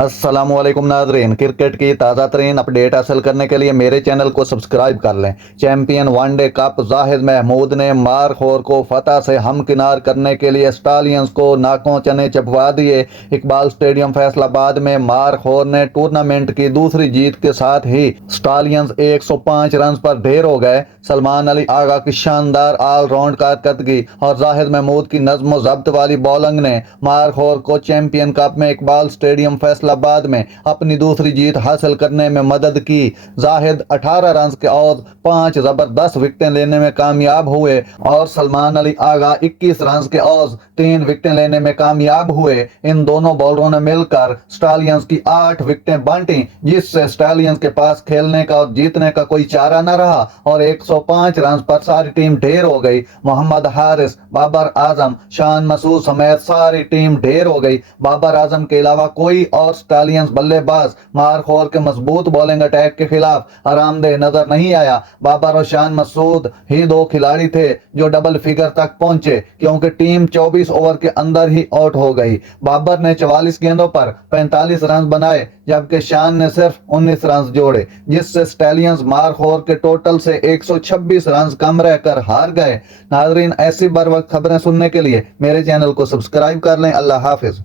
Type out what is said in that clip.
अस्सलाम वालेकुम नाजरीन, क्रिकेट की ताज़ा तरीन अपडेट हासिल करने के लिए मेरे चैनल को सब्सक्राइब कर लें। Champion one day cup Zahid Mahmood ने मारखोर को फतह से हमकिनार करने के लिए स्टालियंस को नाकों चने चबवा दिए। इकबाल स्टेडियम फैसलाबाद में मारखोर ने टूर्नामेंट की दूसरी जीत के साथ ही स्टालियंस 105 रन पर ढेर हो गए। सलमान अली आगा की शानदार ऑलराउंड कारकर्दगी और जाहिद महमूद की नज्म ज़ब्त वाली बॉलिंग ने मारखोर को चैंपियन कप में इकबाल स्टेडियम फैसलाबाद में अपनी दूसरी जीत हासिल करने में मदद की। जाहिद 18 रन के और 5 जबरदस्त विकेटें लेने में कामयाब हुए और सलमान अली आगा 21 रन के और 3 विकेटें लेने में कामयाब हुए। इन दोनों बॉलरों ने मिलकर स्टालियंस की 8 विकेटें बांटी, जिससे स्टालियंस के पास खेलने का और जीतने का कोई चारा न रहा और 105 रन पर सारी टीम ढेर हो गई। मोहम्मद हारिस, बाबर आजम, शान मसूद समेत सारी टीम ढेर हो गई। बाबर आजम के अलावा कोई और स्टालियंस बल्लेबाज मारखोर के मजबूत बॉलिंग अटैक के खिलाफ आरामदेह नजर नहीं आया। बाबर और शान मसूद ही दो खिलाड़ी थे जो डबल फिगर तक पहुंचे, क्योंकि टीम 24 ओवर के अंदर ही आउट हो गई। बाबर ने 44 गेंदों पर 45 रन बनाए, जबकि शान ने सिर्फ 19 रन जोड़े, जिससे स्टालियंस मारखोर के टोटल से 126 रन कम रहकर हार गए। नाजरीन, ऐसी बर वक्त खबरें सुनने के लिए मेरे चैनल को सब्सक्राइब कर लें। अल्लाह हाफिज।